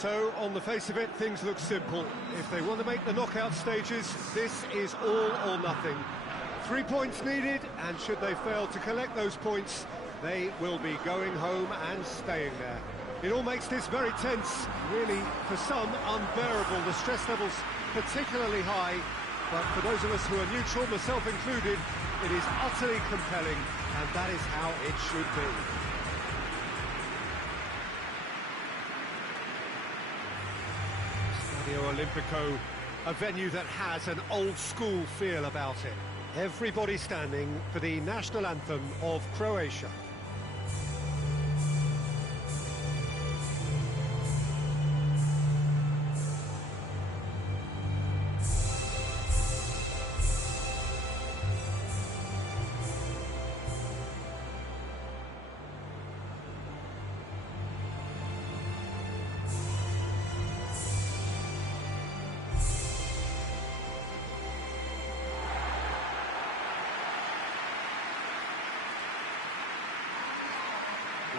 So, on the face of it, things look simple. If they want to make the knockout stages, this is all or nothing. 3 points needed, and should they fail to collect those points, they will be going home and staying there. It all makes this very tense, really, for some, unbearable. The stress level's particularly high, but for those of us who are neutral, myself included, it is utterly compelling, and that is how it should be. Stadio Olimpico, a venue that has an old-school feel about it. Everybody standing for the national anthem of Croatia.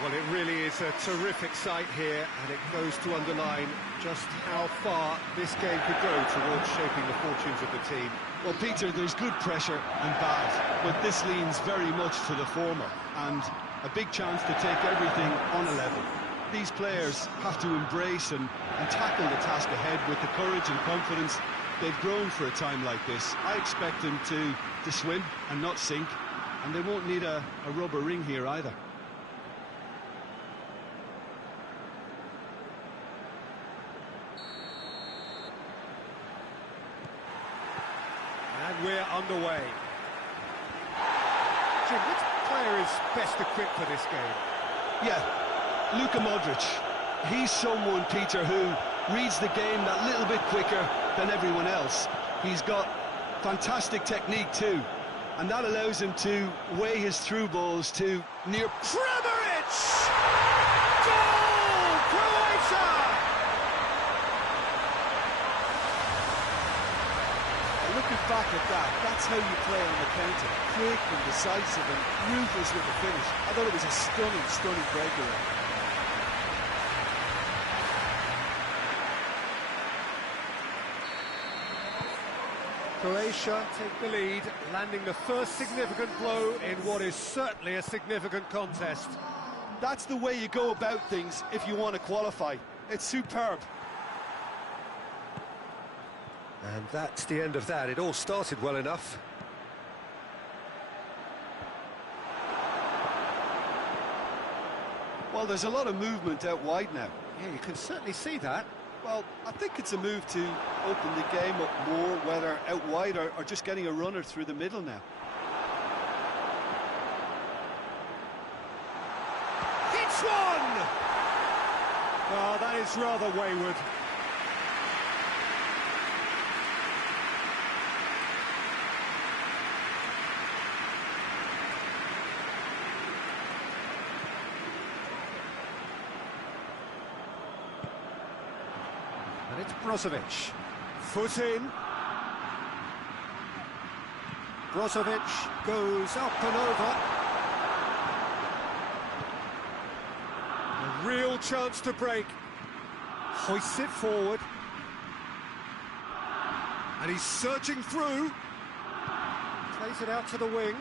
Well, it really is a terrific sight here, and it goes to underline just how far this game could go towards shaping the fortunes of the team. Well, Peter, there's good pressure and bad, but this leans very much to the former, and a big chance to take everything on a level. These players have to embrace and tackle the task ahead with the courage and confidence they've grown for a time like this. I expect them to swim and not sink, and they won't need a rubber ring here either. And we're underway. Jim, which player is best equipped for this game? Yeah, Luka Modric. He's someone, Peter, who reads the game that little bit quicker than everyone else. He's got fantastic technique too, and that allows him to weigh his through balls to near... Kramaric! Goal! Croatia! Looking back at that, that's how you play on the counter. Quick and decisive and ruthless with the finish. I thought it was a stunning, stunning breakaway. Croatia take the lead, landing the first significant blow in what is certainly a significant contest. That's the way you go about things if you want to qualify. It's superb. And that's the end of that. It all started well enough. Well, there's a lot of movement out wide now. Yeah, you can certainly see that. Well, I think it's a move to open the game up more, whether out wide or just getting a runner through the middle now. Hits one! Oh, that is rather wayward. And it's Brozovic. Foot in. Brozovic goes up and over. A real chance to break. Hoists it forward. And he's surging through. Plays it out to the wing.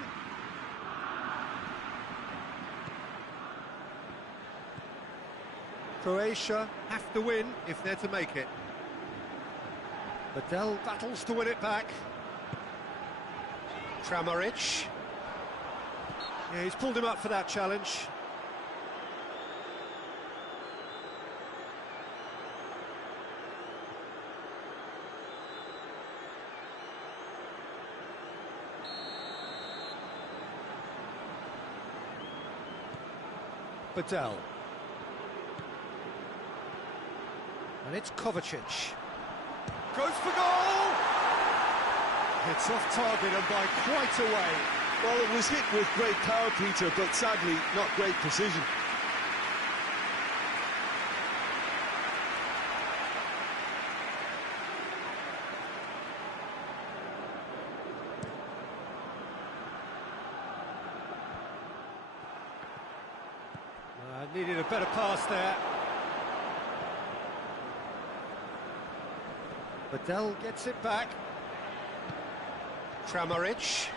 Croatia have to win if they're to make it. Badel battles to win it back. Kramaric. Yeah, he's pulled him up for that challenge. Badel. And it's Kovacic. Goes for goal! It's off target and by quite a way. Well, it was hit with great power, Peter, but sadly not great precision. Needed a better pass there. Badel gets it back. Kramaric.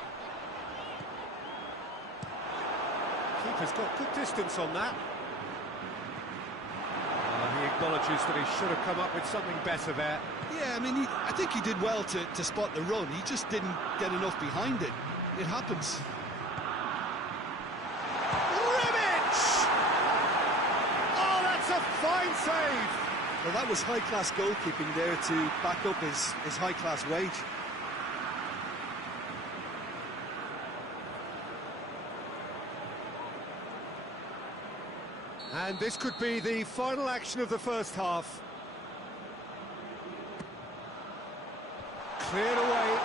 Keeper's got good distance on that. He acknowledges that he should have come up with something better there. Yeah, I mean, I think he did well to spot the run. He just didn't get enough behind it. It happens. Oh, that's a fine save! Well, that was high-class goalkeeping there to back up his high-class wage. And this could be the final action of the first half. Cleared away.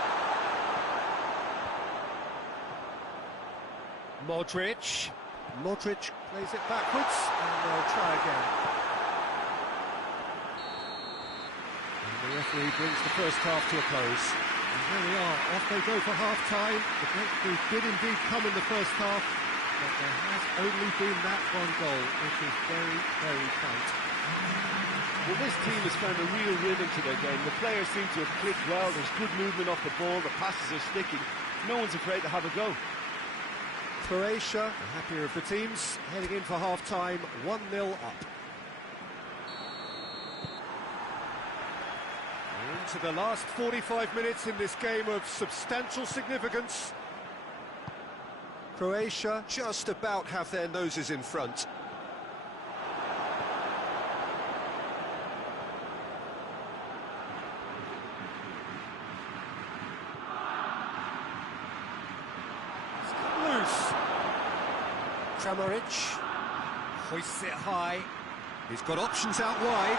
Modric. Modric plays it backwards, and they'll try again. And the referee brings the first half to a close. And here we are, off they go for half-time. The breakthrough did indeed come in the first half, but there has only been that one goal, which is very, very tight. Well, this team has found a real rhythm to their game. The players seem to have clicked well. There's good movement off the ball. The passes are sticking. No one's afraid to have a go. Croatia, the happier of the teams, heading in for half-time, 1-0 up. Into the last 45 minutes in this game of substantial significance. Croatia just about have their noses in front. Kramaric hoists it high. He's got options out wide.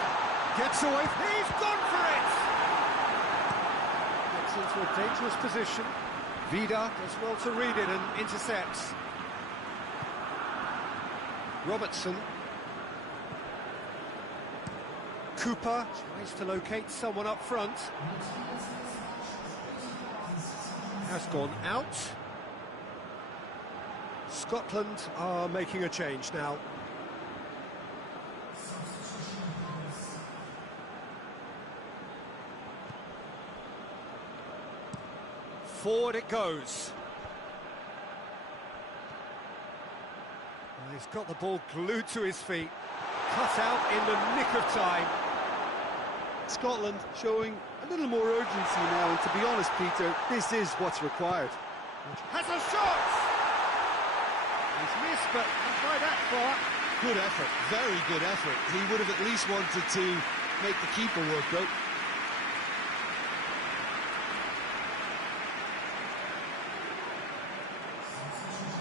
Gets away. He's gone for it! Gets into a dangerous position. Vida does well to read it and intercepts. Robertson. Cooper tries to locate someone up front. Has gone out. Scotland are making a change now. Forward it goes. Well, he's got the ball glued to his feet. Cut out in the nick of time. Scotland showing a little more urgency now, and to be honest, Peter, this is what's required. Has a shot! He's missed, but not by that far. Good effort, very good effort. He would have at least wanted to make the keeper work out.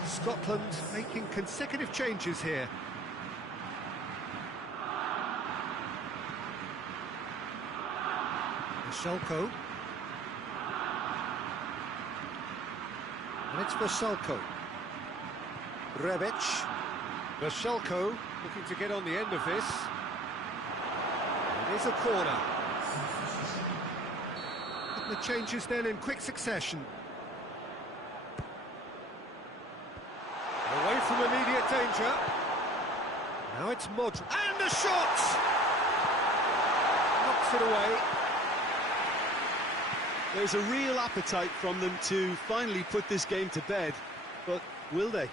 Scotland making consecutive changes here. Vaselko. And it's Vaselko. Rebic. Vaselko looking to get on the end of this. It is a corner. And the changes then in quick succession. Away from immediate danger. Now it's Modric. And the shot! Knocks it away. There's a real appetite from them to finally put this game to bed, but will they?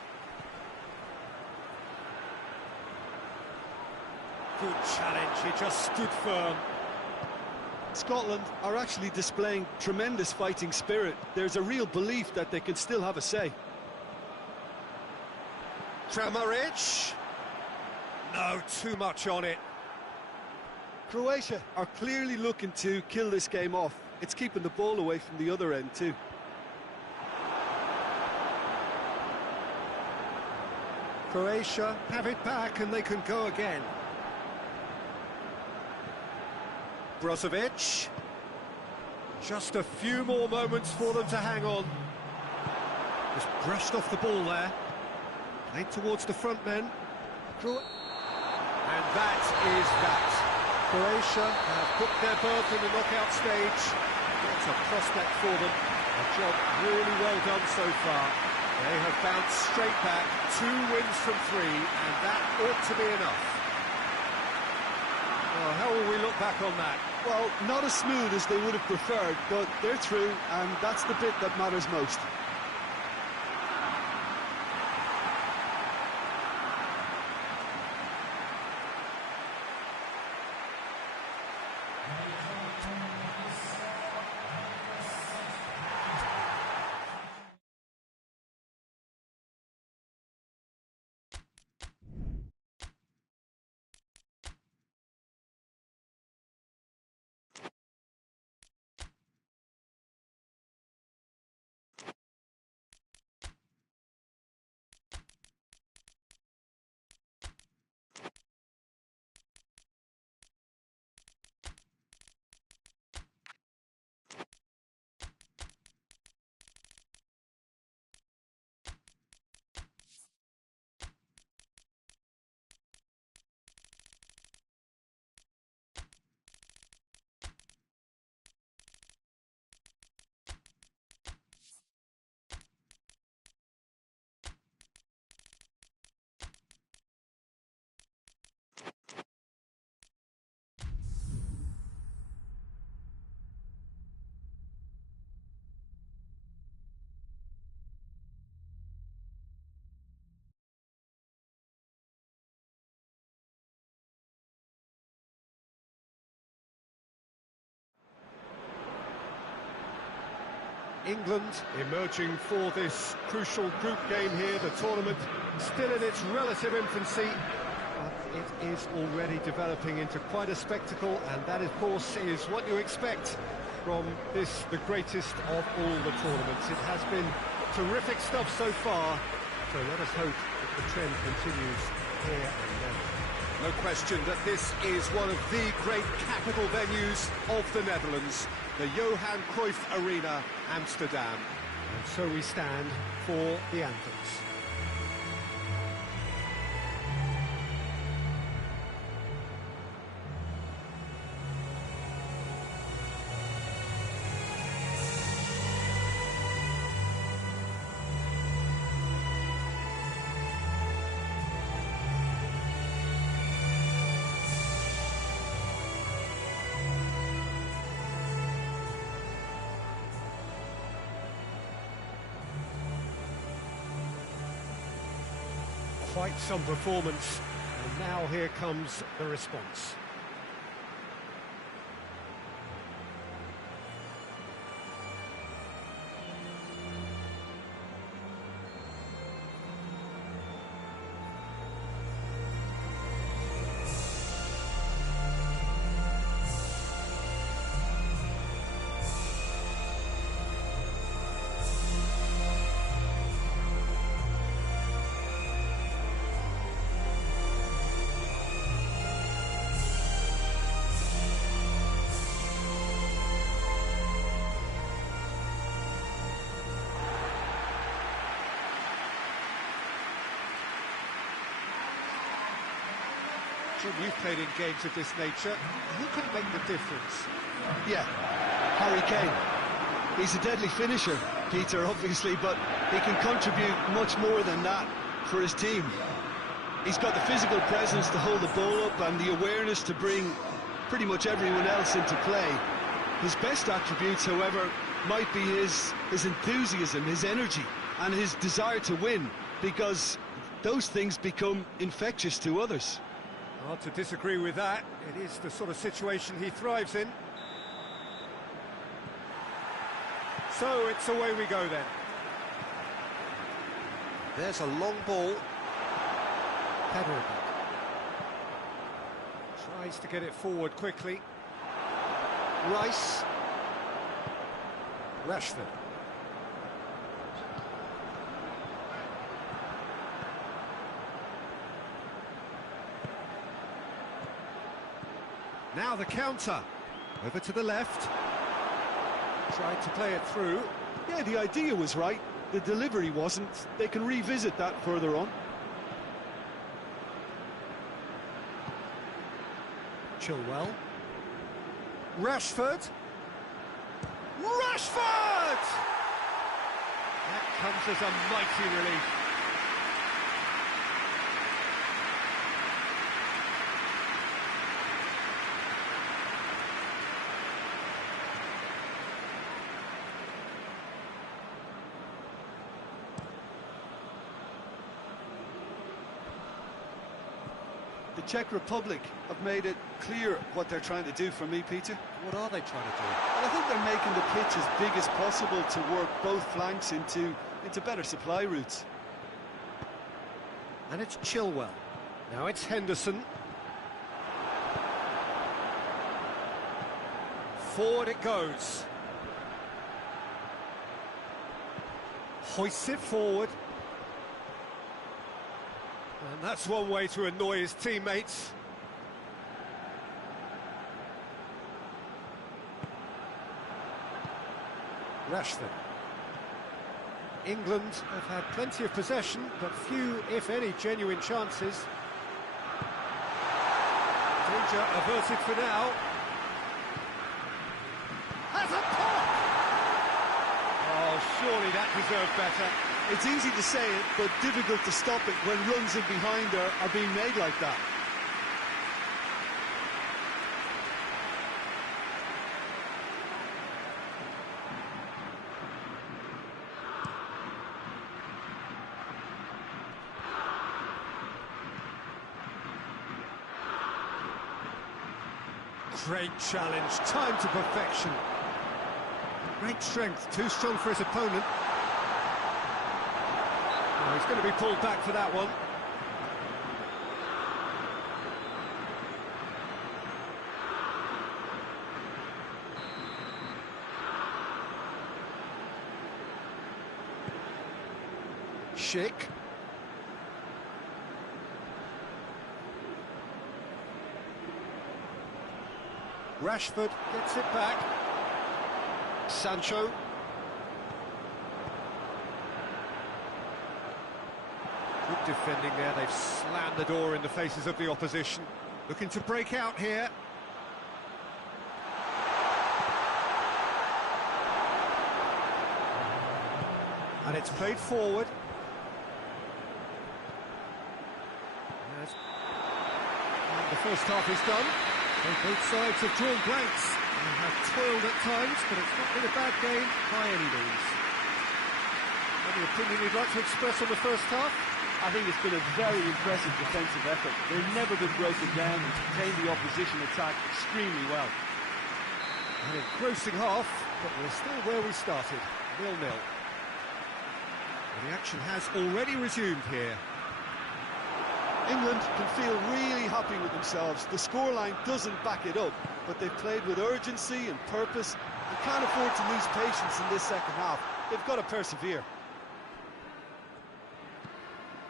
Good challenge, he just stood firm. Scotland are actually displaying tremendous fighting spirit. There's a real belief that they can still have a say. Kramaric. No, too much on it. Croatia are clearly looking to kill this game off. It's keeping the ball away from the other end too. Croatia have it back and they can go again. Brozovic. Just a few more moments for them to hang on. Just brushed off the ball there. Played towards the front men. And that is that. Croatia have booked their berth in the knockout stage. It's a prospect for them. A job really well done so far. They have bounced straight back, 2 wins from 3, and that ought to be enough. Well, how will we look back on that? Well, not as smooth as they would have preferred, but they're through, and that's the bit that matters most. England emerging for this crucial group game here, the tournament still in its relative infancy, but it is already developing into quite a spectacle, and that of course is what you expect from this, the greatest of all the tournaments. It has been terrific stuff so far, so let us hope that the trend continues here and now. No question that this is one of the great capital venues of the Netherlands, the Johan Cruyff Arena, Amsterdam. And so we stand for the anthems. Quite some performance, and now here comes the response. Jim, you've played in games of this nature. Who can make the difference? Yeah, Harry Kane. He's a deadly finisher, Peter, obviously, but he can contribute much more than that for his team. He's got the physical presence to hold the ball up and the awareness to bring pretty much everyone else into play. His best attributes, however, might be his enthusiasm, his energy, and his desire to win, because those things become infectious to others. Hard to disagree with that. It is the sort of situation he thrives in. So it's away we go then. There's a long ball. Pedal. Tries to get it forward quickly. Rice. Rashford. Now the counter. Over to the left. Tried to play it through. Yeah, the idea was right. The delivery wasn't. They can revisit that further on. Chilwell. Rashford. Rashford! That comes as a mighty relief. The Czech Republic have made it clear what they're trying to do for me, Peter. What are they trying to do? Well, I think they're making the pitch as big as possible to work both flanks into better supply routes. And it's Chilwell. Now it's Henderson. Forward it goes. Hoists it forward. And that's one way to annoy his teammates. Rashford. England have had plenty of possession, but few, if any, genuine chances. Danger averted for now. Has a pop! Oh, surely that deserved better. It's easy to say it, but difficult to stop it when runs in behind are being made like that. Great challenge, time to perfection. Great strength, too strong for his opponent. Oh, he's going to be pulled back for that one. Schick. Rashford gets it back. Sancho. Good defending there, they've slammed the door in the faces of the opposition. Looking to break out here. And it's played forward. Yes. And the first half is done. Both sides have drawn blanks and have toiled at times, but it's not been a bad game by any means. Any opinion you'd like to express on the first half? I think it's been a very impressive defensive effort. They've never been broken down and contained the opposition attack extremely well. An engrossing half, but we're still where we started, 0-0. The action has already resumed here. England can feel really happy with themselves. The scoreline doesn't back it up, but they've played with urgency and purpose and can't afford to lose patience in this second half. They've got to persevere.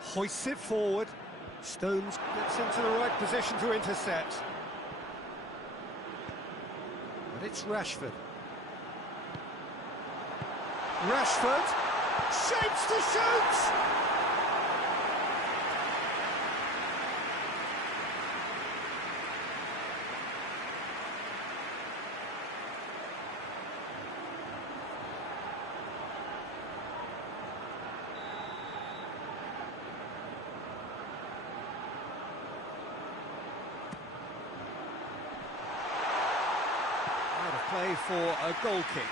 Hoists it forward. Stones gets into the right position to intercept. But it's Rashford. Rashford shapes to shoot! Play for a goal kick.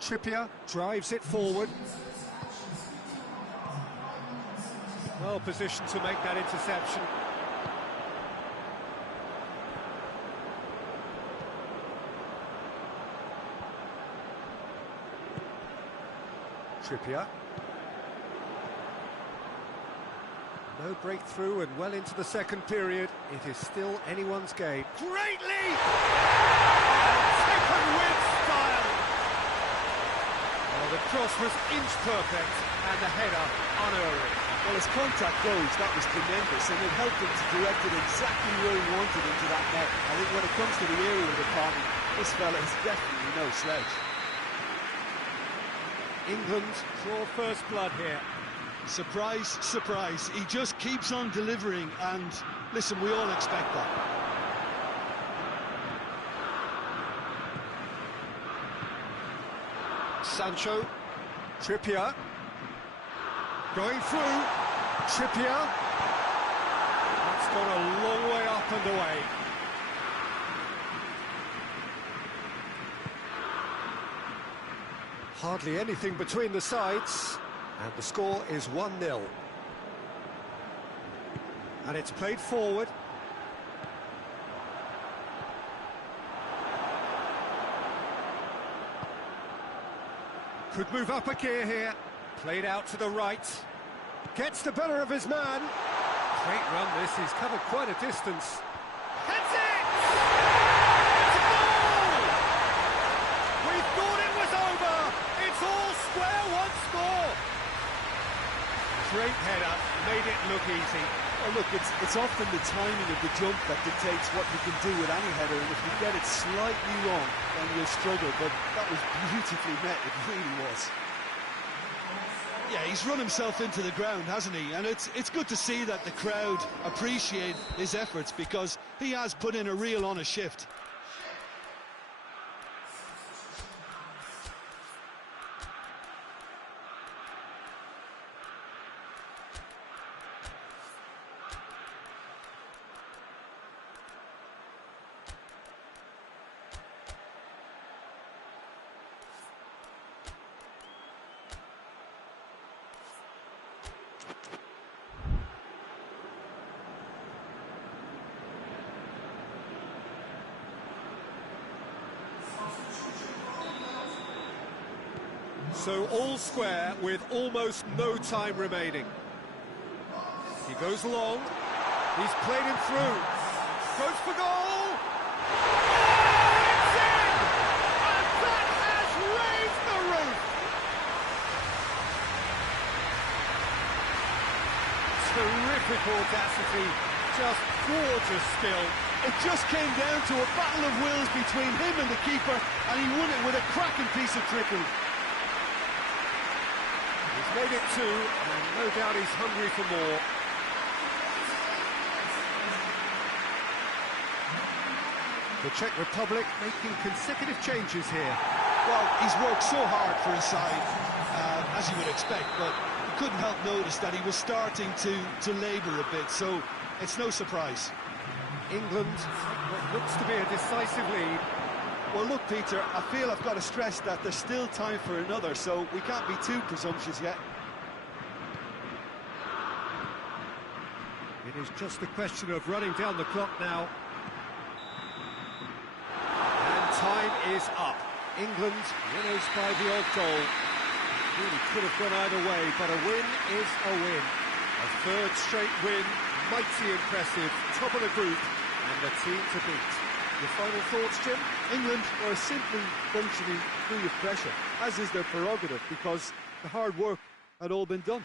Trippier drives it forward. Well positioned to make that interception. Trippier. No breakthrough and well into the second period. It is still anyone's game. Great lead! Taken with style! Well, the cross was inch perfect and the header unerring. Well, as contact goes, that was tremendous, and it helped him to direct it exactly where he wanted into that net. I think when it comes to the aerial department, this fella is definitely no slouch. England draw first blood here. Surprise, surprise. He just keeps on delivering, and listen, we all expect that. Sancho. Trippier. Going through. Trippier. That's gone a long way up and away. Hardly anything between the sides, and the score is 1-0. And it's played forward. Could move up a gear here. Played out to the right. Gets the better of his man. Great run this, he's covered quite a distance. Heads it! It's a goal! We thought it was over. It's all square once more. Great header, made it look easy. Well, look, it's often the timing of the jump that dictates what you can do with any header, and if you get it slightly wrong, then you'll struggle, but that was beautifully met, it really was. Yeah, he's run himself into the ground, hasn't he? And it's good to see that the crowd appreciate his efforts, because he has put in a real honest shift. So all square with almost no time remaining. He goes long. He's played him through. Goes for goal. Oh, it's in! And that has raised the roof. Terrific audacity. Just gorgeous skill. It just came down to a battle of wills between him and the keeper, and he won it with a cracking piece of trickery. He's made it two, and no doubt he's hungry for more. The Czech Republic making consecutive changes here. Well, he's worked so hard for his side, as you would expect, but you couldn't help notice that he was starting to labour a bit, so it's no surprise. England, what looks to be a decisive lead. Well, look, Peter, I feel I've got to stress that there's still time for another, so we can't be too presumptuous yet. It is just a question of running down the clock now. And time is up. England winners by the odd goal. Really could have gone either way, but a win is a win. A third straight win, mighty impressive, top of the group, and the team to beat. Your final thoughts, Jim? England are simply functioning free of pressure, as is their prerogative, because the hard work had all been done.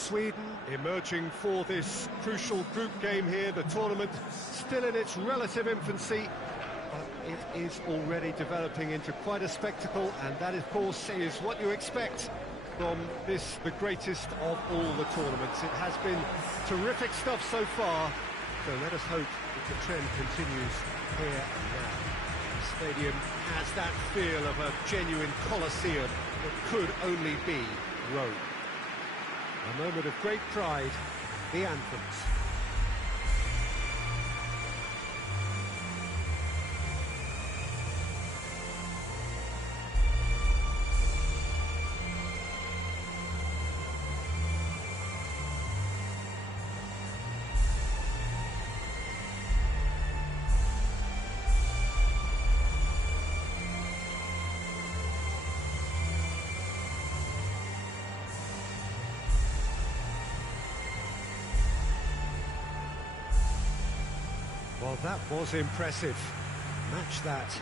Sweden emerging for this crucial group game here. The tournament still in its relative infancy, but it is already developing into quite a spectacle, and that, of course, is what you expect from this, the greatest of all the tournaments. It has been terrific stuff so far, so let us hope that the trend continues here and now. The stadium has that feel of a genuine Colosseum that could only be Rome. A moment of great pride, the anthems. Well, that was impressive. Match that.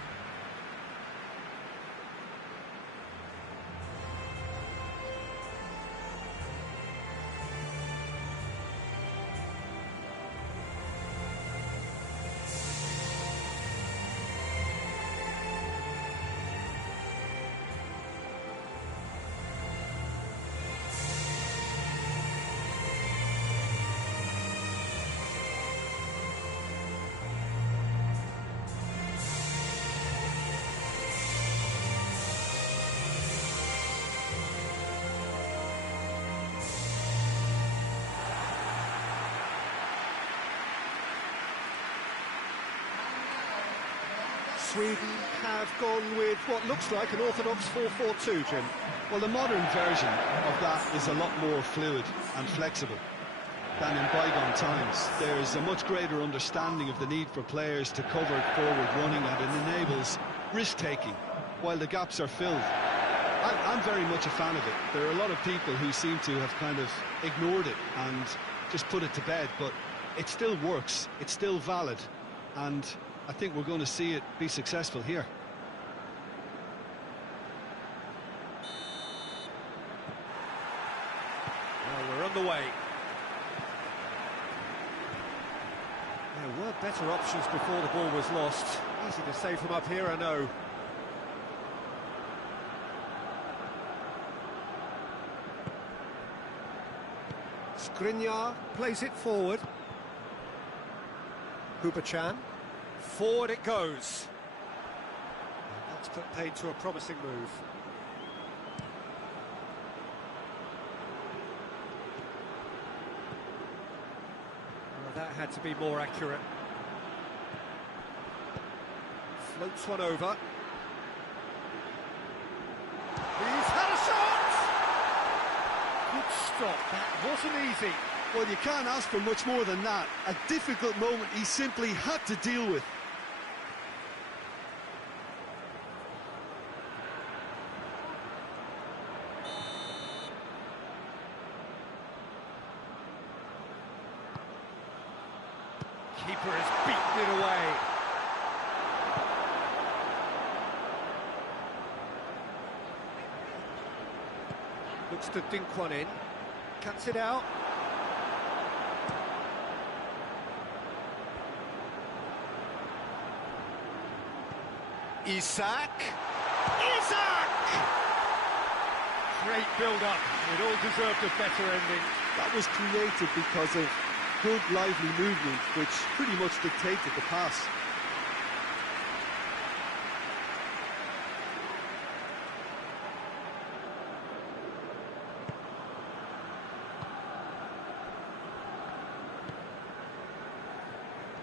Sweden have gone with what looks like an orthodox 4-4-2, Jim. Well, the modern version of that is a lot more fluid and flexible than in bygone times. There's a much greater understanding of the need for players to cover forward running, and it enables risk-taking while the gaps are filled. I'm very much a fan of it. There are a lot of people who seem to have kind of ignored it and just put it to bed, but it still works, it's still valid, and I think we're going to see it be successful here. Well, we're on the way. There were better options before the ball was lost. Easy to say from up here, I know. Skriniar plays it forward. Hubachan. Forward it goes. And that's put paid to a promising move. Well, that had to be more accurate. Floats one over. He's had a shot! Good stop, that wasn't easy. Well, you can't ask for much more than that. A difficult moment he simply had to deal with. Keeper has beaten it away. Looks to dink one in. Cuts it out. Isak! Great build-up. It all deserved a better ending. That was created because of good, lively movement, which pretty much dictated the pass.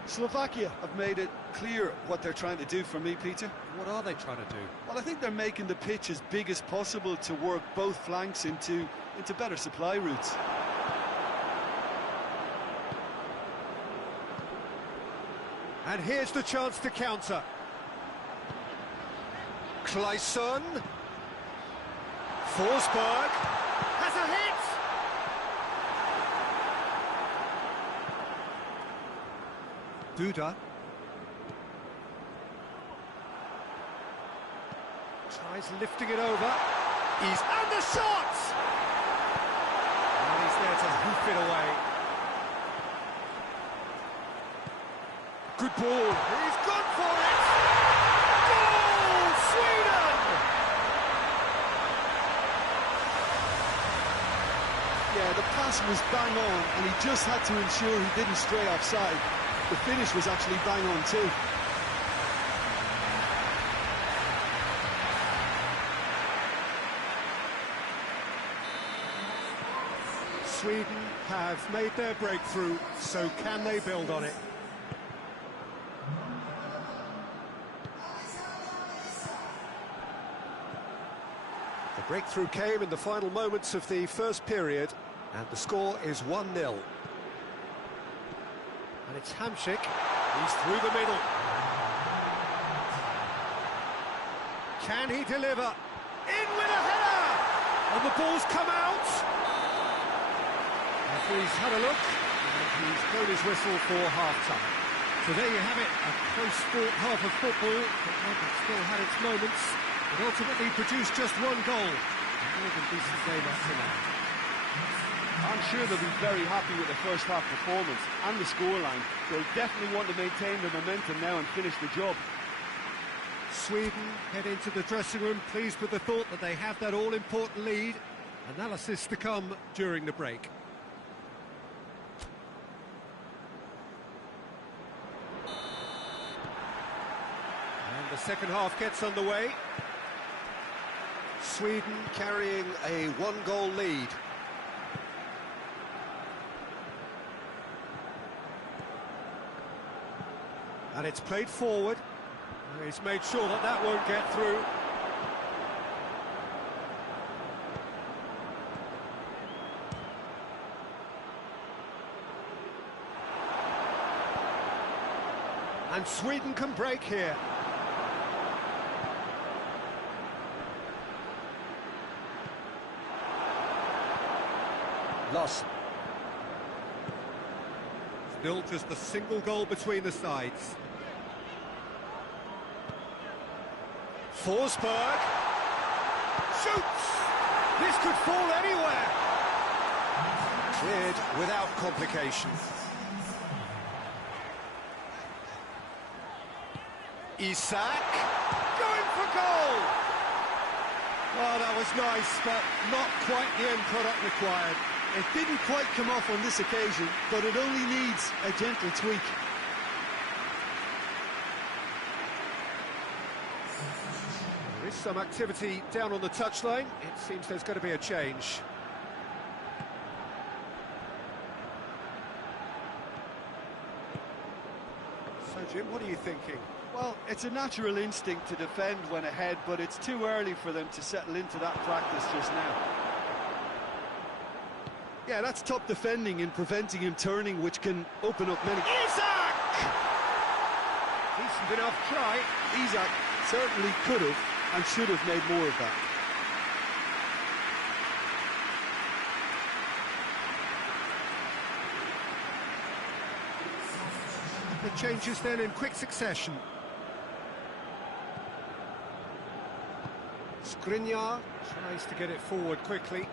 Slovakia have made it clear what they're trying to do for me, Peter. What are they trying to do? Well, I think they're making the pitch as big as possible to work both flanks into better supply routes. And here's the chance to counter. Kleisson. Forsberg has a hit. Duda. Tries lifting it over. And the shot! And he's there to to hoof it away. Good ball. He's gone for it! Goal! Sweden! Yeah, the pass was bang on, and he just had to ensure he didn't stray offside. The finish was actually bang on too. Sweden have made their breakthrough, so can they build on it? The breakthrough came in the final moments of the first period, and the score is 1-0. And it's Hamšík. He's through the middle. Can he deliver? In with a header! And the ball's come out! Referee's had a look, and he's blown his whistle for half-time. So there you have it, a close-fought half of football, but one that still had its moments. It ultimately produced just one goal. A more than decent game up to now. I'm sure they'll be very happy with the first half performance and the scoreline. They'll definitely want to maintain the momentum now and finish the job. Sweden head into the dressing room pleased with the thought that they have that all-important lead. Analysis to come during the break. And the second half gets underway. Sweden carrying a one-goal lead. And it's played forward. He's made sure that that won't get through. And Sweden can break here. Loss. Still just a single goal between the sides. Forsberg shoots! This could fall anywhere! Cleared without complication. Isak going for goal! Oh, that was nice, but not quite the end product required. It didn't quite come off on this occasion, but it only needs a gentle tweak. There is some activity down on the touchline. It seems there's going to be a change. So, Jim, what are you thinking? Well, it's a natural instinct to defend when ahead, but it's too early for them to settle into that practice just now. Yeah, that's top defending and preventing him turning, which can open up many... Isak! Decent enough try. Isak certainly could have and should have made more of that. The changes then in quick succession. Skriniar tries to get it forward quickly.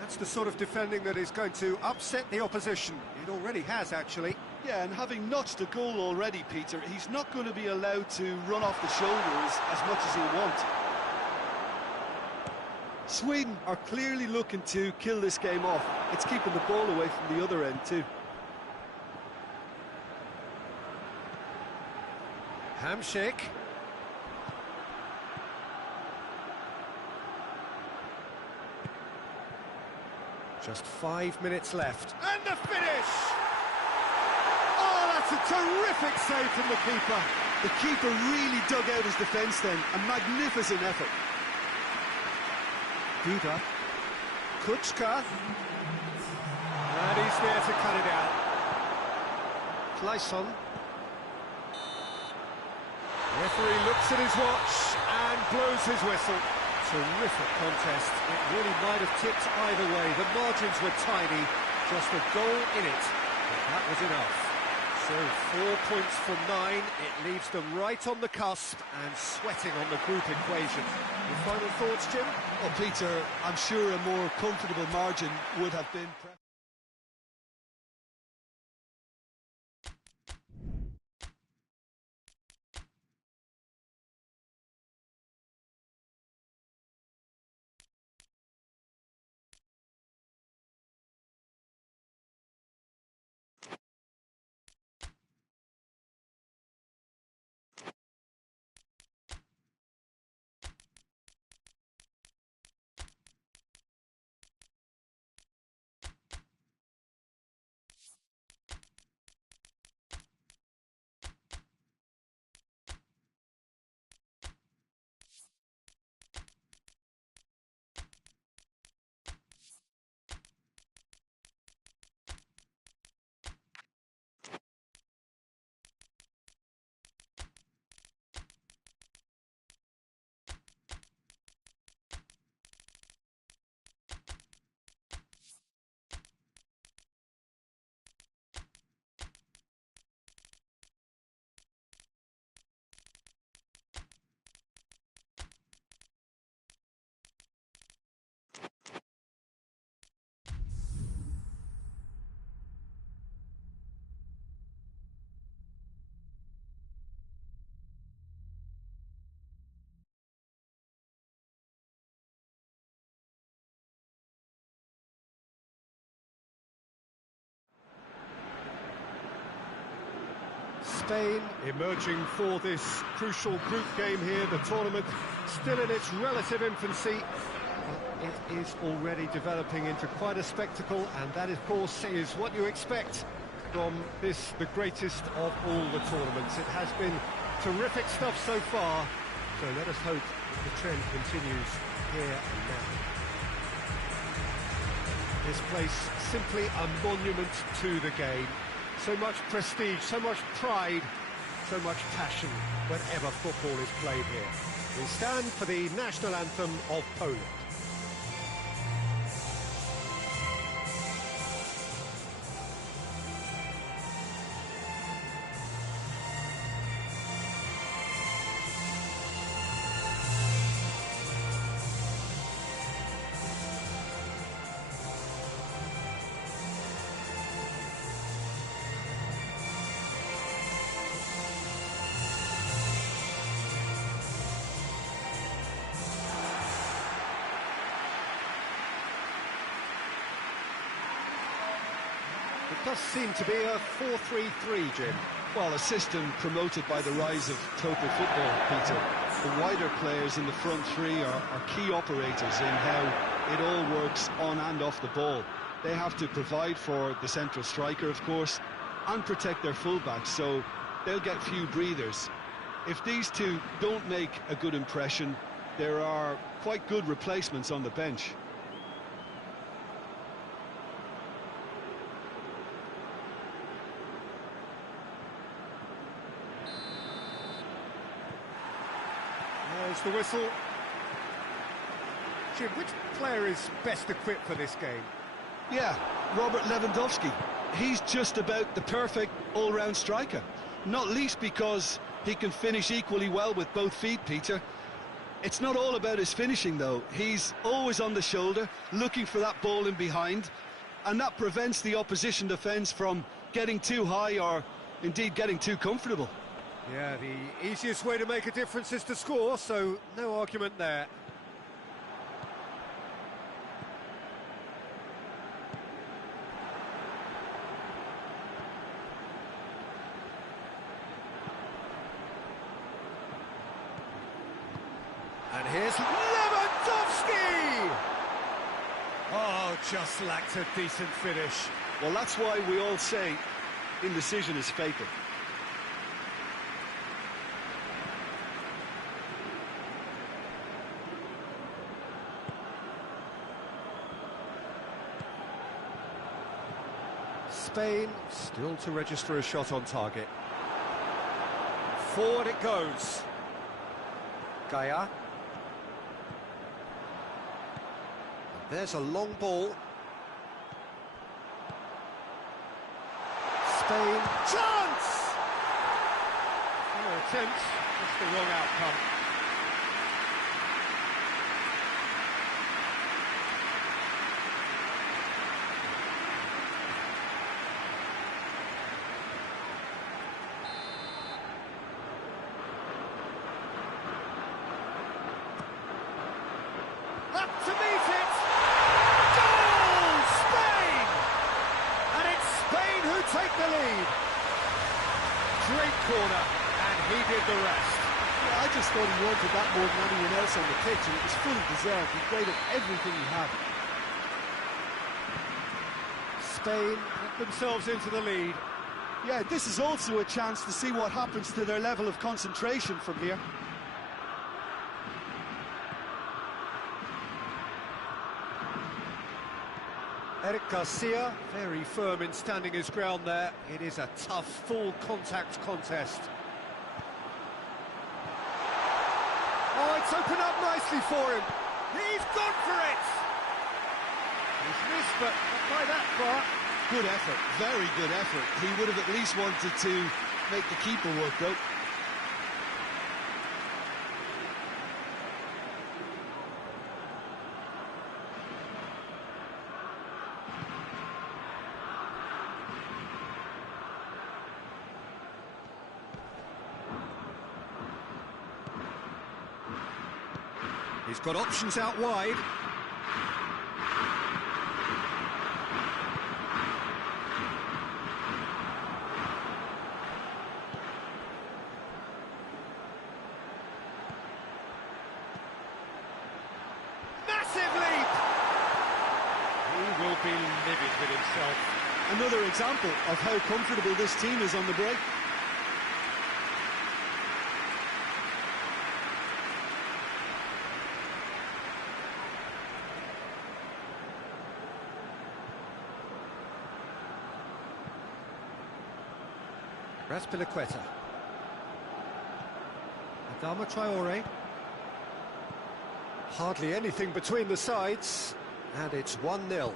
That's the sort of defending that is going to upset the opposition. It already has, actually. Yeah, and having notched a goal already, Peter, he's not going to be allowed to run off the shoulders as much as he'll want. Sweden are clearly looking to kill this game off. It's keeping the ball away from the other end too. Hamšík. Just 5 minutes left. And the finish! Oh, that's a terrific save from the keeper. The keeper really dug out his defence then. A magnificent effort. Duda. Kučka. And he's there to cut it out. Kleisson. Referee looks at his watch and blows his whistle. Terrific contest. It really might have tipped either way. The margins were tiny. Just a goal in it. But that was enough. So 4 points from 9, it leaves them right on the cusp and sweating on the group equation. Your final thoughts, Jim? Well, Peter, I'm sure a more comfortable margin would have been Spain emerging for this crucial group game here. The tournament still in its relative infancy, but it is already developing into quite a spectacle, and that, of course, is what you expect from this, the greatest of all the tournaments. It has been terrific stuff so far, so let us hope the trend continues here and now. This place simply a monument to the game. So much prestige, so much pride, so much passion whenever football is played here. We stand for the national anthem of Poland. It does seem to be a 4-3-3, Jim. Well, a system promoted by the rise of total football, Peter. The wider players in the front three are key operators in how it all works on and off the ball. They have to provide for the central striker, of course, and protect their fullbacks, so they'll get few breathers. If these two don't make a good impression, there are quite good replacements on the bench. There's the whistle. Jim, which player is best equipped for this game? Yeah, Robert Lewandowski. He's just about the perfect all-round striker. Not least because he can finish equally well with both feet, Peter. It's not all about his finishing, though. He's always on the shoulder, looking for that ball in behind, and that prevents the opposition defence from getting too high or, indeed, getting too comfortable. Yeah, the easiest way to make a difference is to score, so no argument there. And here's Lewandowski! Oh, just lacked a decent finish. Well, that's why we all say indecision is fatal. Spain still to register a shot on target. Forward it goes. Gaia. There's a long ball. Spain, chance! attempt, just the wrong outcome. Up to meet it! Goal! Spain! And it's Spain who take the lead. Great corner, and he did the rest. Yeah, I just thought he wanted that more than anyone else on the pitch, and it was fully deserved. He played at everything he had. Spain put themselves into the lead. Yeah, this is also a chance to see what happens to their level of concentration from here. Eric Garcia, very firm in standing his ground there. It is a tough, full-contact contest. Oh, it's opened up nicely for him. He's gone for it! He's missed, but not by that far. Good effort, very good effort. He would have at least wanted to make the keeper work, though. He's got options out wide. Massive leap! He will be livid with himself. Another example of how comfortable this team is on the break. Raspilicueta. Adama Traore. Hardly anything between the sides, and it's 1-0.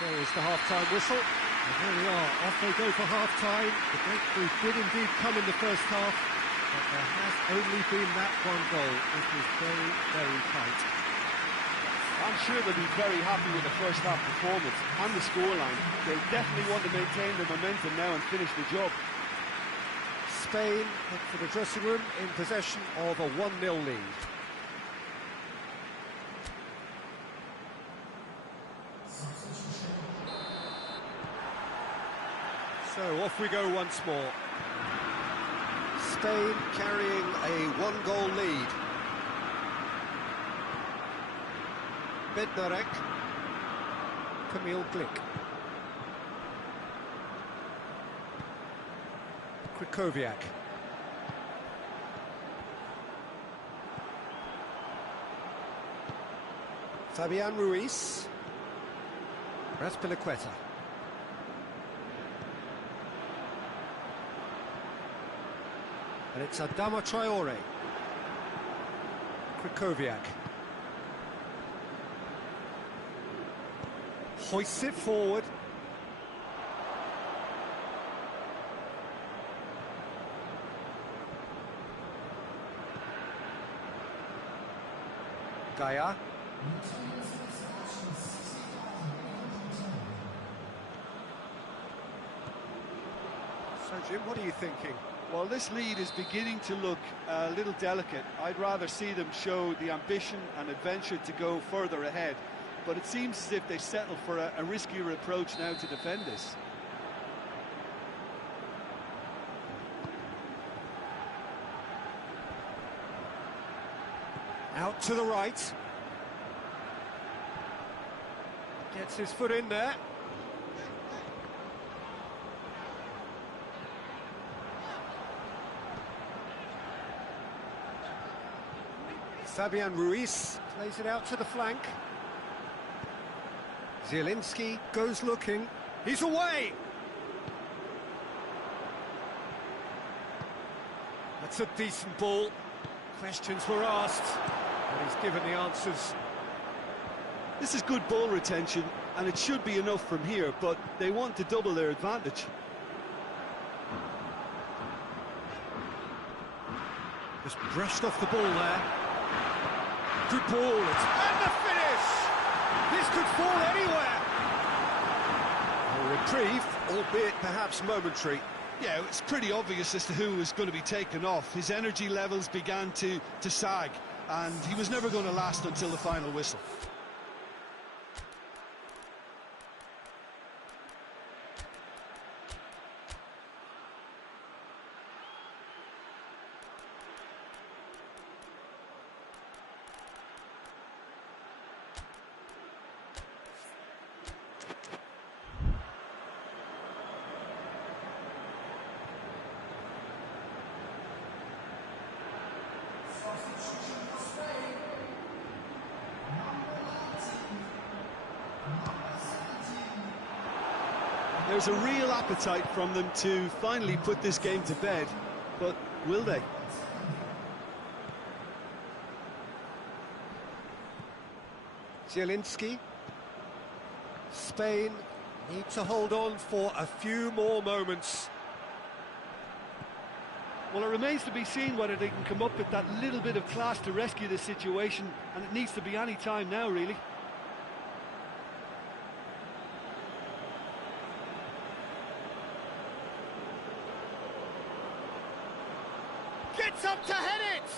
There is the half-time whistle. And there we are, off they go for half-time. The breakthrough did indeed come in the first half, but there has only been that one goal. It was very, very tight. I'm sure they'll be very happy with the first half performance and the scoreline. They'll definitely want to maintain the momentum now and finish the job. Spain head for the dressing room in possession of a 1-0 lead. So off we go once more. Spain carrying a 1-goal lead. Bednarek, Kamil Glik, Krychowiak, Fabian Ruiz, Raspilicueta, and it's Adama Traore, Krychowiak. Hoists it forward. Gaia. So, Jim, what are you thinking? Well, this lead is beginning to look a little delicate. I'd rather see them show the ambition and adventure to go further ahead. But it seems as if they settle for a riskier approach now to defend this. Out to the right. Gets his foot in there. Fabian Ruiz plays it out to the flank. Zielinski goes looking. He's away! That's a decent ball. Questions were asked, and he's given the answers. This is good ball retention, and it should be enough from here, but they want to double their advantage. Just brushed off the ball there. Good ball, and the finish! This could fall anywhere! A reprieve, albeit perhaps momentary. Yeah, it's pretty obvious as to who was going to be taken off. His energy levels began to sag, and he was never going to last until the final whistle. There's a real appetite from them to finally put this game to bed, but will they? Zielinski. Spain need to hold on for a few more moments. Well, it remains to be seen whether they can come up with that little bit of class to rescue this situation, and it needs to be any time now, really. Gets up to head it!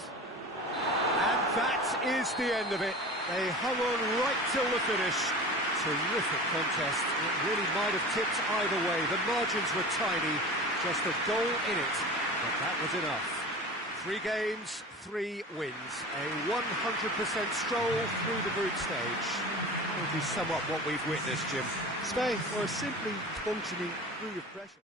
And that is the end of it. They hung on right till the finish. Terrific contest. It really might have tipped either way. The margins were tiny, just a goal in it, but that was enough. 3 games, 3 wins. A 100% stroll through the group stage. Will be somewhat what we've witnessed, Jim. Spain were simply functioning through the pressure.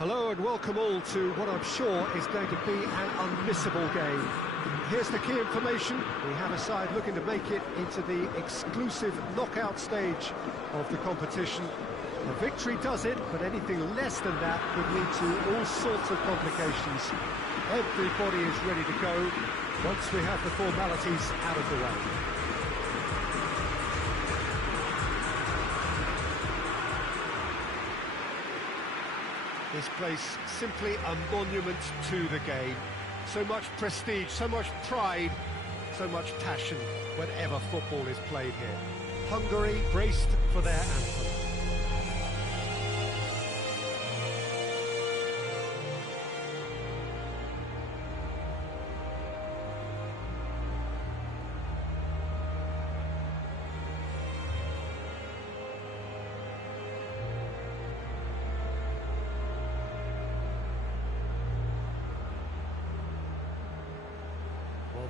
Hello and welcome all to what I'm sure is going to be an unmissable game. Here's the key information. We have a side looking to make it into the exclusive knockout stage of the competition. A victory does it, but anything less than that could lead to all sorts of complications. Everybody is ready to go once we have the formalities out of the way. This place simply a monument to the game. So much prestige, so much pride, so much passion whenever football is played here. Hungary braced for their anthem.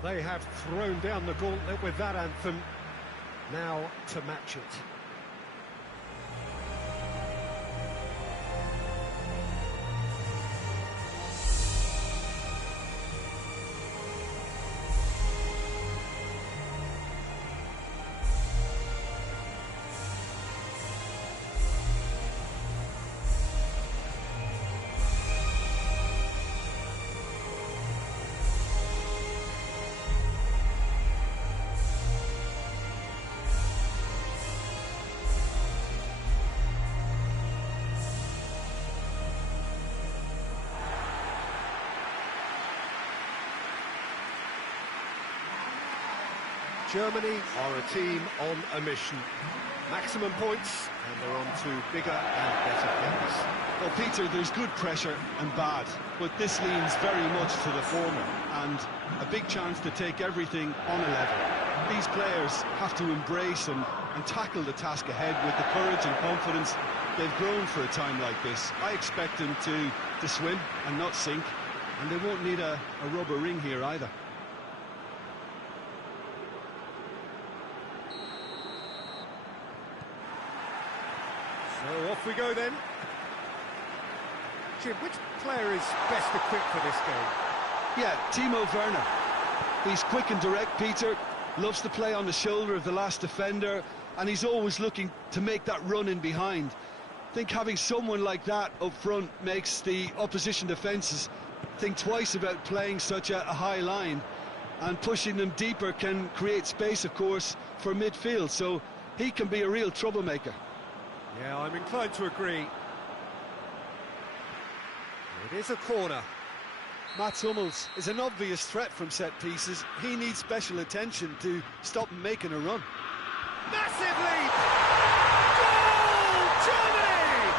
They have thrown down the gauntlet with that anthem. Now to match it. Germany are a team on a mission. Maximum points, and they're on to bigger and better things. Well, Peter, there's good pressure and bad, but this leans very much to the former, and a big chance to take everything on a level. These players have to embrace and tackle the task ahead with the courage and confidence they've grown for a time like this. I expect them to swim and not sink, and they won't need a rubber ring here either. So off we go then. Jim, which player is best equipped for this game? Yeah, Timo Werner. He's quick and direct, Peter, loves to play on the shoulder of the last defender, and he's always looking to make that run in behind. I think having someone like that up front makes the opposition defences think twice about playing such a high line, and pushing them deeper can create space, of course, for midfield, so he can be a real troublemaker. Yeah, I'm inclined to agree. It is a corner. Mats Hummels is an obvious threat from set pieces. He needs special attention to stop him making a run. Massive leap! Goal! Germany!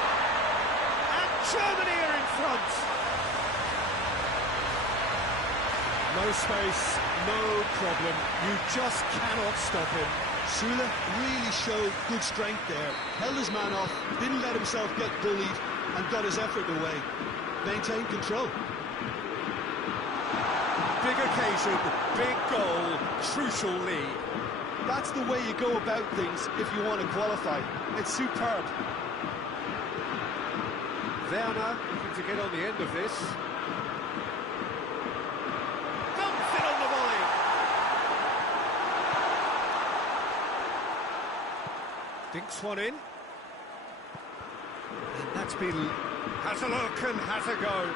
And Germany are in front. No space, no problem. You just cannot stop him. Süle really showed good strength there, held his man off, didn't let himself get bullied, and got his effort away. Maintained control. Big occasion, big goal, crucial lead. That's the way you go about things if you want to qualify. It's superb. Werner looking to get on the end of this. Dumps it on the volley. Dinks one in. And that's been... has a look and has a go.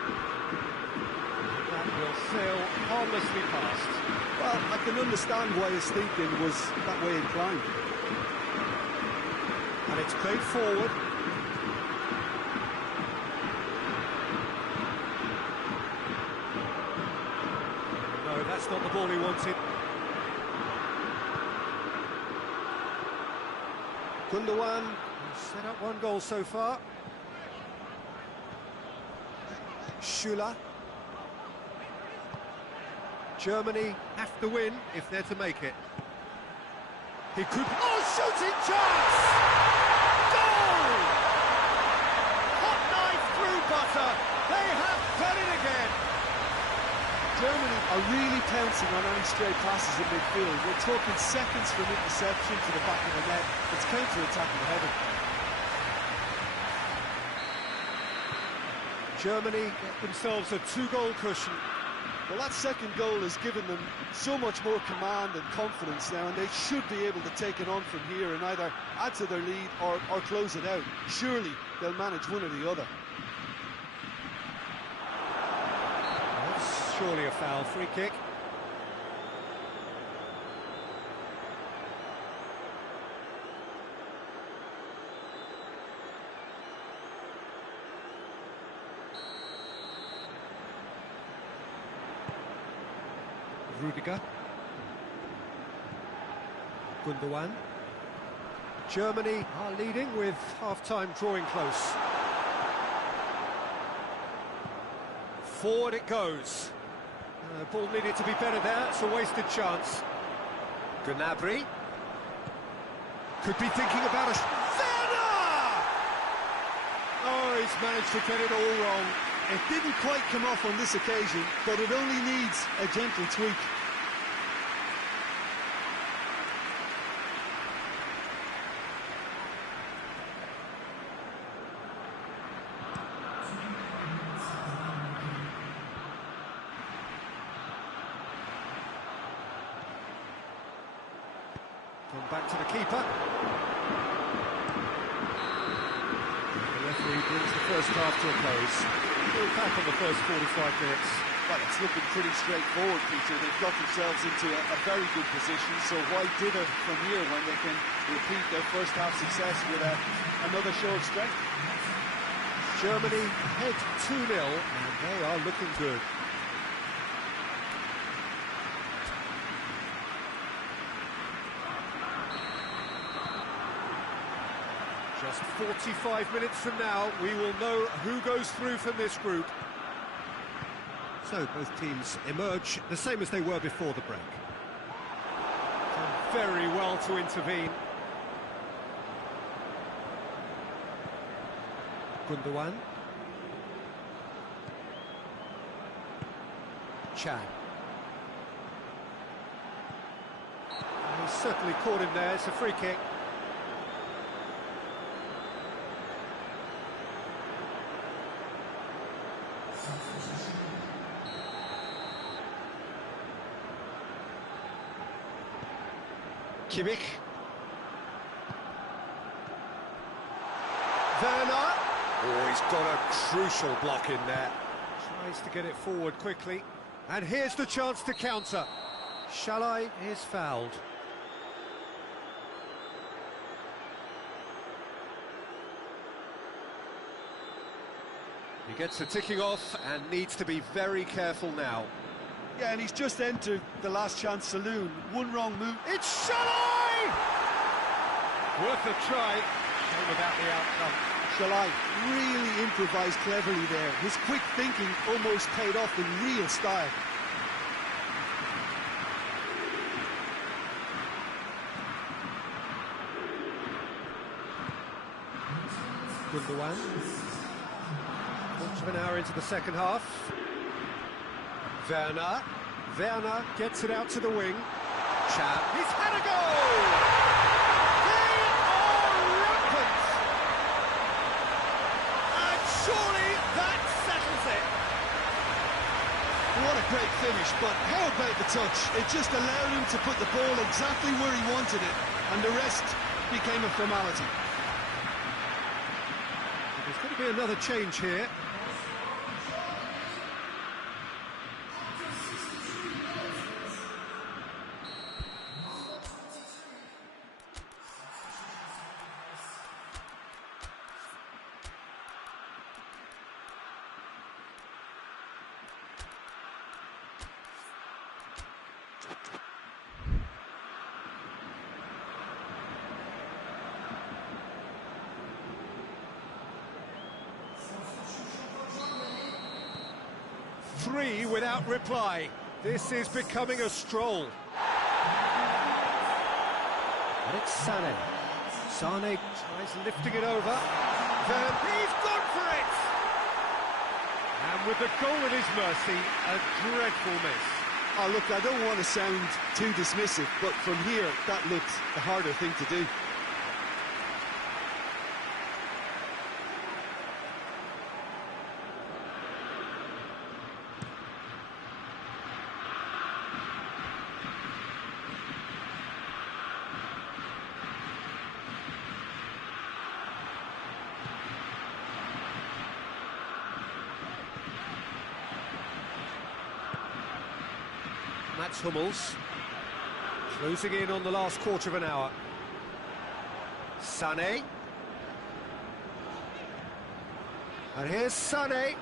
That will sail harmlessly past. Well, I can understand why his thinking was that way inclined. And it's played forward. No, that's not the ball he wanted. Gundogan has set up one goal so far. Süle. Germany have to win if they're to make it. He could... oh, shooting chance! Goal! Hot knife through butter. They have done it again. Germany are really pouncing on any stray passes in midfield. We're talking seconds from interception to the back of the net. It's counter-attack in heaven. Germany get themselves a 2-goal cushion. Well, that second goal has given them so much more command and confidence now, and they should be able to take it on from here and either add to their lead or close it out. Surely they'll manage one or the other. That's surely a foul. Free kick. Rudiger. Gundogan. Germany are leading with half-time drawing close. Forward it goes. Ball needed to be better there, it's a wasted chance. Gnabry. Could be thinking about a... Werner! Oh, he's managed to get it all wrong. It didn't quite come off on this occasion, but it only needs a gentle tweak. Back to the keeper. The referee brings the first half to a close. We'll back on the first 45 minutes. Well, it's looking pretty straightforward, Peter. They've got themselves into a very good position, so why dither from here when they can repeat their first half success with another show of strength? Germany head 2-0, and they are looking good. Just 45 minutes from now, we will know who goes through from this group. So both teams emerge the same as they were before the break. Done very well to intervene. Gundogan. Chan. He's certainly caught him there, it's a free kick. Kimmich. Werner. Oh, he's got a crucial block in there. Tries to get it forward quickly. And here's the chance to counter. Shalai is fouled. He gets the ticking off and needs to be very careful now. Yeah, and he's just entered the last chance saloon. One wrong move. It's Shalai! Worth a try. Shame about the outcome. Shalai really improvised cleverly there. His quick thinking almost paid off in real style. Gundogan. Quarter of an hour into the second half. Werner. Werner gets it out to the wing. Chan. He's had a goal! They are rampant! And surely that settles it. What a great finish, but how about the touch? It just allowed him to put the ball exactly where he wanted it, and the rest became a formality. There's going to be another change here. Three without reply. This is becoming a stroll. And it's Sané. Sané tries lifting it over. Then he's gone for it! And with the goal at his mercy, a dreadful miss. Oh, look, I don't want to sound too dismissive, but from here, that looked the harder thing to do. Mats Hummels closing in on the last quarter of an hour. Sané. And here's Sané.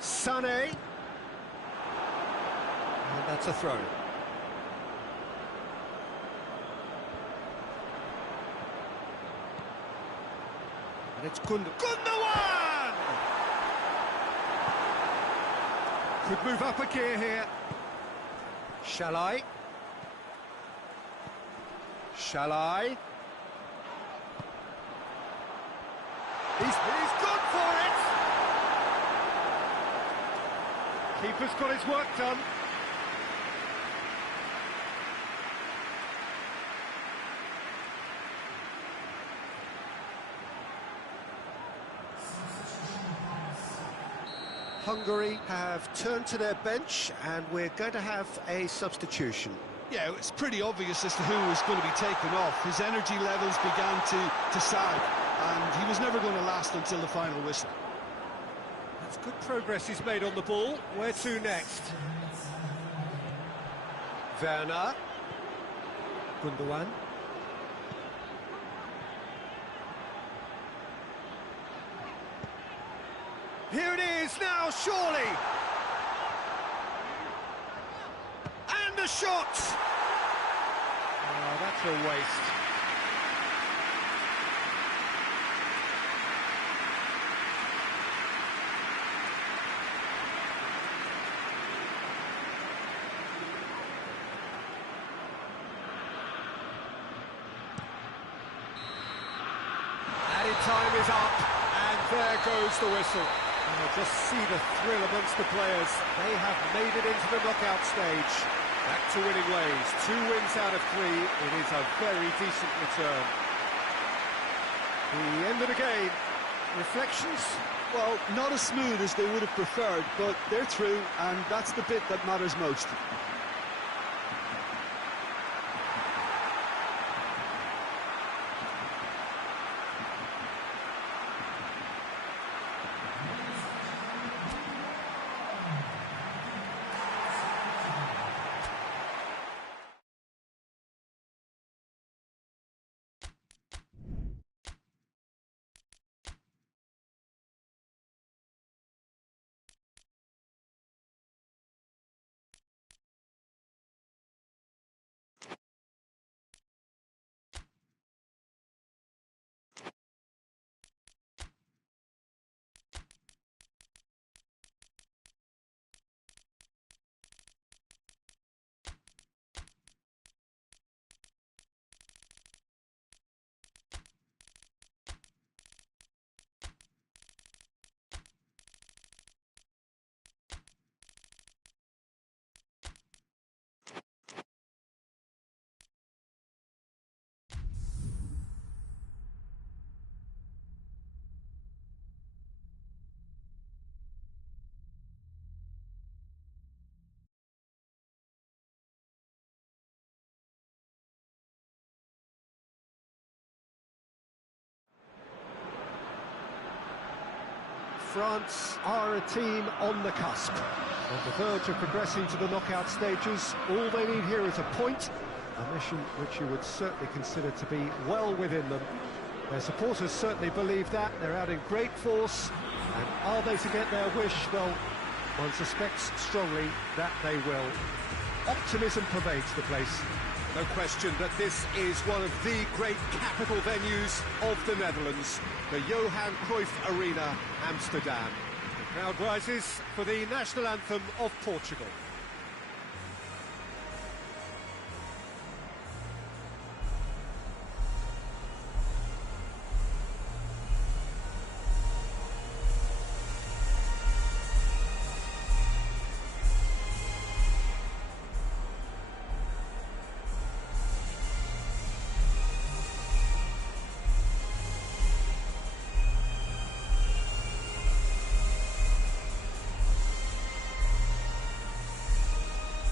Sané. And that's a throw. And it's Gundogan! Could move up a gear here. Shalai. Shalai. He's gone for it! Keeper's got his work done. Hungary have turned to their bench, and we're going to have a substitution. Yeah, it's pretty obvious as to who was going to be taken off. His energy levels began to sag, and he was never going to last until the final whistle. That's good progress he's made on the ball. Where to next? Werner. Gundogan. Here it is now, surely! And the shot! Oh, that's a waste. Added time is up, and there goes the whistle. Just see the thrill amongst the players. They have made it into the knockout stage. Back to winning ways. 2 wins out of 3. It is a very decent return. The end of the game. Reflections? Well, not as smooth as they would have preferred, but they're through, and that's the bit that matters most. France are a team on the cusp, on the verge of progressing to the knockout stages. All they need here is a point, a mission which you would certainly consider to be well within them. Their supporters certainly believe that. They're out in great force, and are they to get their wish? Well, one suspects strongly that they will. Optimism pervades the place. No question that this is one of the great capital venues of the Netherlands, the Johan Cruyff Arena, Amsterdam. The crowd rises for the national anthem of Portugal.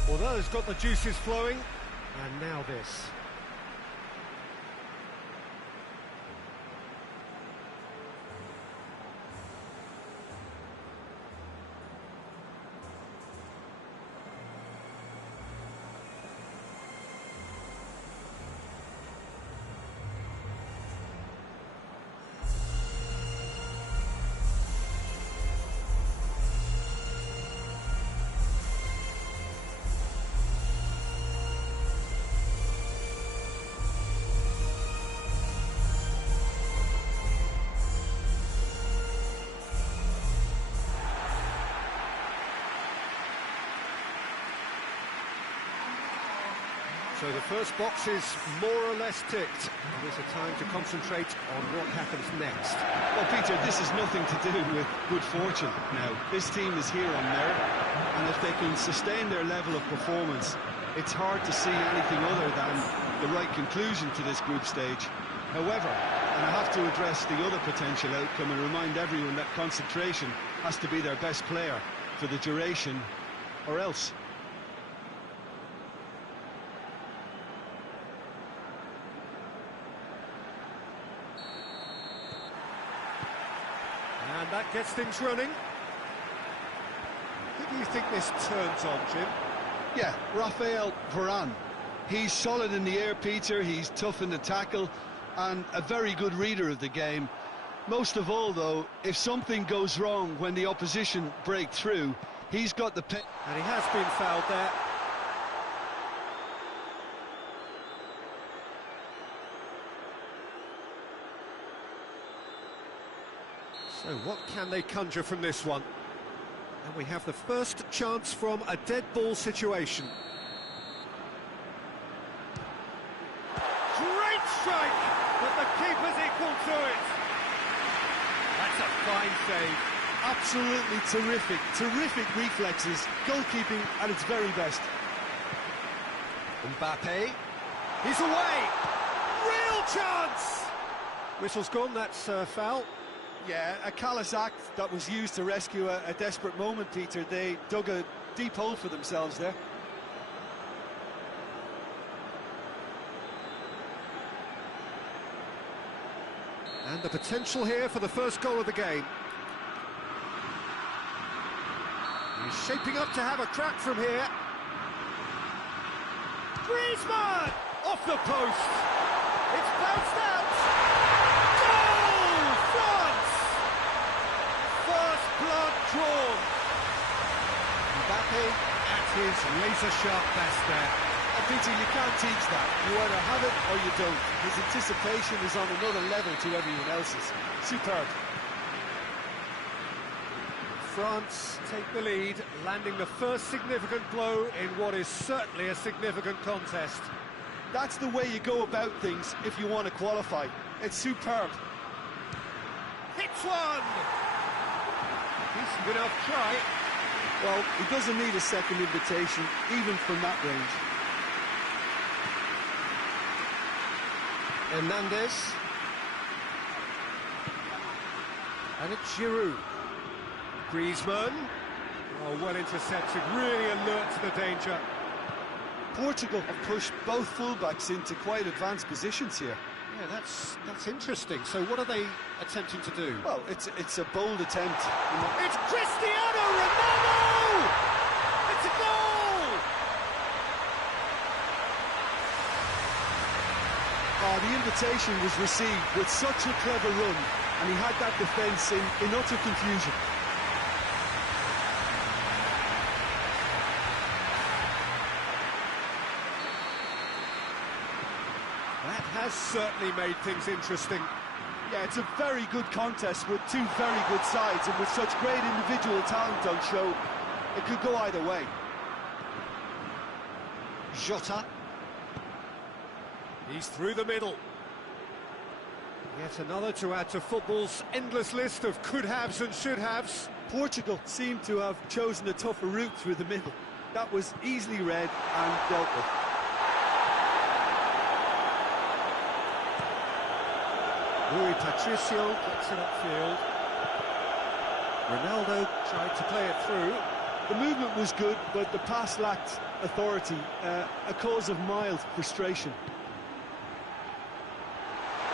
Well, that has got the juices flowing, and now this. So the first box is more or less ticked. There's a time to concentrate on what happens next. Well, Peter, this is nothing to do with good fortune now. This team is here on merit, and if they can sustain their level of performance, it's hard to see anything other than the right conclusion to this group stage. However, and I have to address the other potential outcome and remind everyone that concentration has to be their best player for the duration, or else. And that gets things running. Who do you think this turns on, Jim? Yeah, Rafael Varane. He's solid in the air, Peter, he's tough in the tackle, and a very good reader of the game. Most of all, though, if something goes wrong when the opposition break through, he's got the... And he has been fouled there. So what can they conjure from this one? And we have the first chance from a dead ball situation. Great strike, but the keeper's equal to it. That's a fine save. Absolutely terrific, terrific reflexes, goalkeeping at its very best. Mbappe, he's away. Real chance. Whistle's gone, that's foul. Yeah, a callous act that was used to rescue a desperate moment, Peter. They dug a deep hole for themselves there. And the potential here for the first goal of the game. He's shaping up to have a crack from here. Griezmann! Off the post! It's bounced out! Goal! France! First blood drawn. Mbappe at his razor-sharp best there. Peter, you can't teach that. You either have it or you don't. His anticipation is on another level to everyone else's. Superb. France take the lead, landing the first significant blow in what is certainly a significant contest. That's the way you go about things if you want to qualify. It's superb. Hits one! Decent enough try. Well, he doesn't need a second invitation, even from that range. Hernandez. And it's Giroud. Griezmann. Oh, well intercepted, really alert to the danger. Portugal have pushed both fullbacks into quite advanced positions here. Yeah, that's interesting. So what are they attempting to do? Well, it's a bold attempt. It's Cristiano Ronaldo! It's a goal! Oh, the invitation was received with such a clever run, and he had that defence in utter confusion. That has certainly made things interesting. Yeah, it's a very good contest with two very good sides, and with such great individual talent on show, it could go either way. Jota. He's through the middle. Yet another to add to football's endless list of could-haves and should-haves. Portugal seem to have chosen a tougher route through the middle. That was easily read and dealt with. Rui Patricio gets it upfield. Ronaldo tried to play it through. The movement was good, but the pass lacked authority, a cause of mild frustration.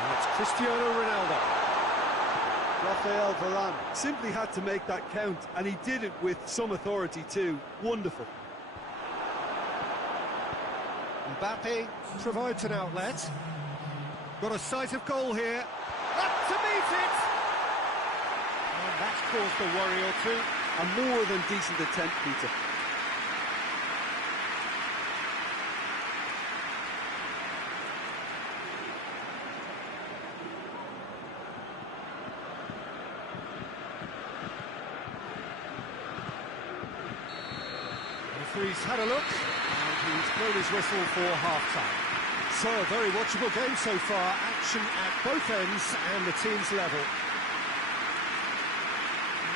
And it's Cristiano Ronaldo. Rafael Varane simply had to make that count, and he did it with some authority too. Wonderful. Mbappe provides an outlet. Got a sight of goal here. Up to meet it! And that's caused a worry or two. A more than decent attempt, Peter. Referee's had a look, and he's blown his whistle for half-time. So, a very watchable game so far, action at both ends and the team's level.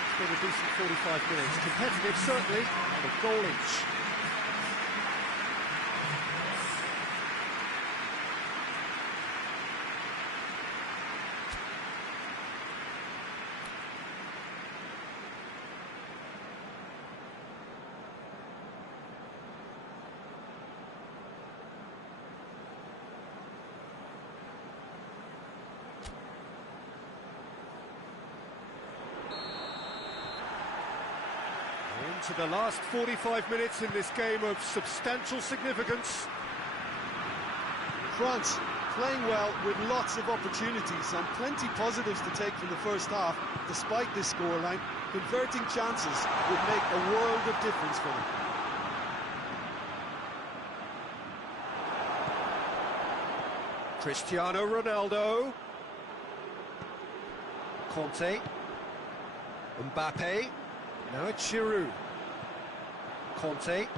It's been a decent 45 minutes, competitive certainly, and a goal each. into the last 45 minutes in this game of substantial significance. France playing well with lots of opportunities and plenty positives to take from the first half. Despite this scoreline, converting chances would make a world of difference for them. Cristiano Ronaldo. Conte. Mbappe. Now it's Giroud. Conte.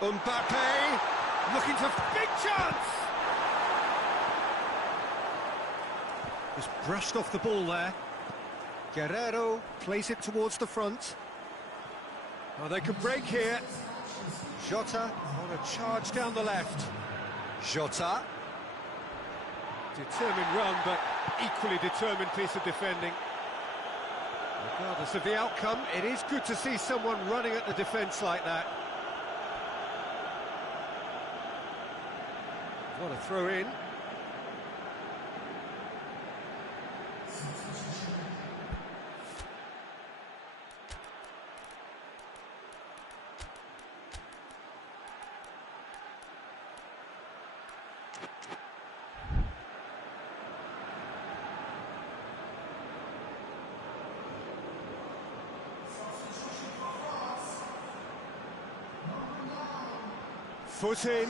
Mbappe. Looking to big chance. Just brushed off the ball there. Guerrero plays it towards the front. Oh, they could break here. Jota on a charge down the left. Jota. Determined run, but equally determined piece of defending. Regardless of the outcome, it is good to see someone running at the defence like that. What a throw in. Foot in.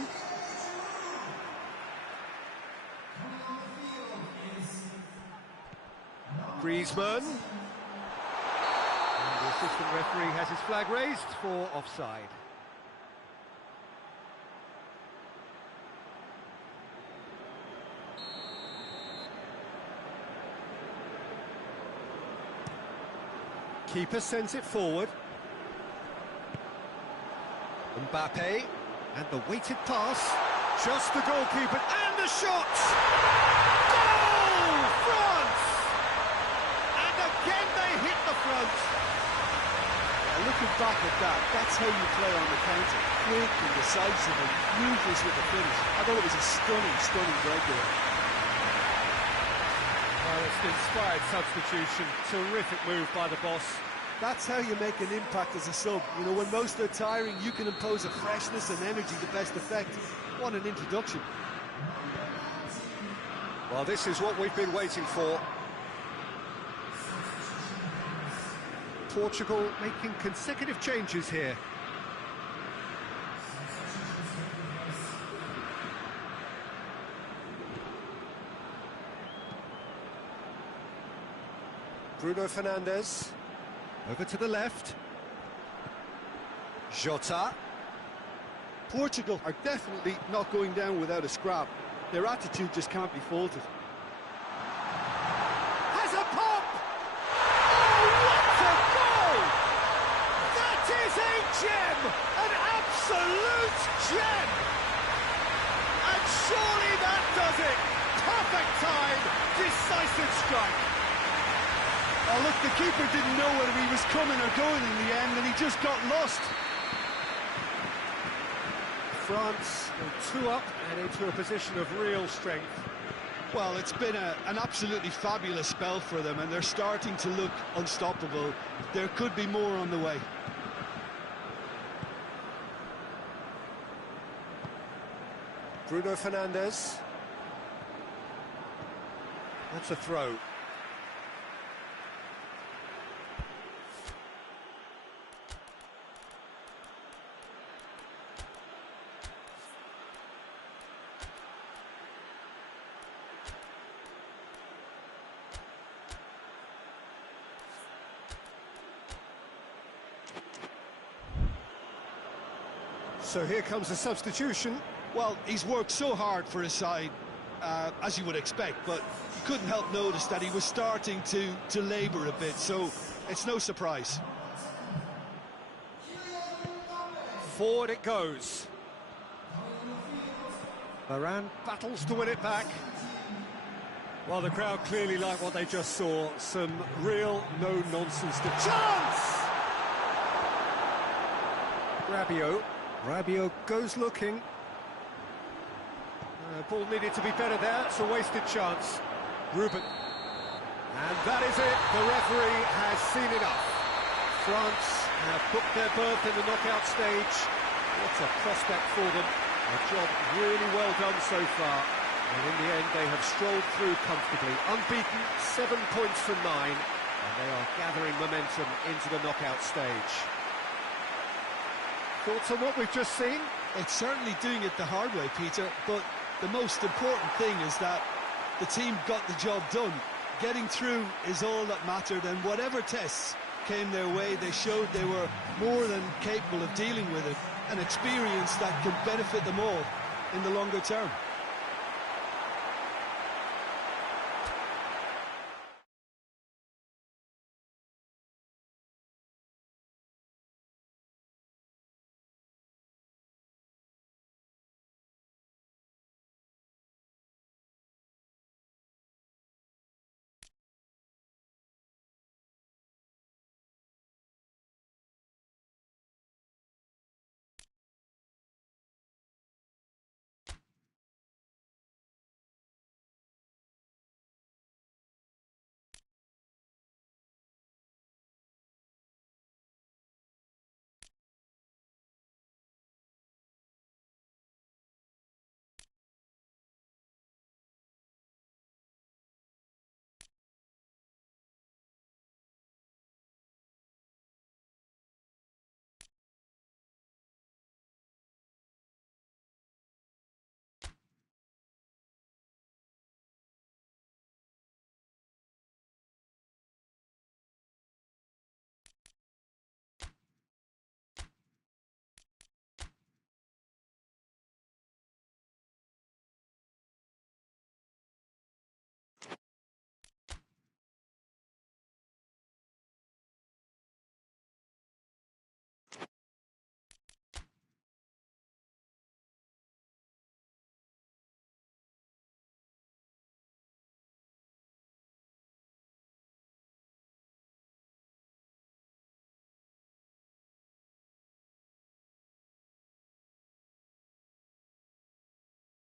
Griezmann. And the assistant referee has his flag raised for offside. Keeper sends it forward. Mbappe. And the weighted pass, just the goalkeeper, and the shot! Goal! France! And again they hit the front. Looking back at that, that's how you play on the counter. Quick and decisive and ruthless with the finish. I thought it was a stunning breakaway. Well, it's an inspired substitution. Terrific move by the boss. That's how you make an impact as a sub. You know, when most are tiring, you can impose a freshness and energy to best effect. What an introduction. Well, this is what we've been waiting for. Portugal making consecutive changes here. Bruno Fernandes. Over to the left. Jota. Portugal are definitely not going down without a scrap. Their attitude just can't be faulted. Has a pop! Oh, what a goal! That is a gem! An absolute gem! And surely that does it! Perfect time, decisive strike. Oh, look, the keeper didn't know whether he was coming or going in the end, and he just got lost. France go 2 up and into a position of real strength. Well, it's been an absolutely fabulous spell for them, and they're starting to look unstoppable. There could be more on the way. Bruno Fernandes. That's a throw. So here comes a substitution. Well, he's worked so hard for his side, as you would expect, but you couldn't help notice that he was starting to labour a bit, so it's no surprise. Forward it goes. Varane battles to win it back. Well, the crowd clearly like what they just saw. Some real no-nonsense. Chance! Rabiot goes looking. Ball needed to be better there. It's a wasted chance. Ruben. And that is it. The referee has seen enough. France have booked their berth in the knockout stage. What a prospect for them. A job really well done so far. And in the end, they have strolled through comfortably. Unbeaten, 7 points from 9. And they are gathering momentum into the knockout stage. Thoughts on what we've just seen? It's certainly doing it the hard way, Peter, but the most important thing is that the team got the job done. Getting through is all that mattered, and whatever tests came their way, they showed they were more than capable of dealing with it. An experience that can benefit them all in the longer term.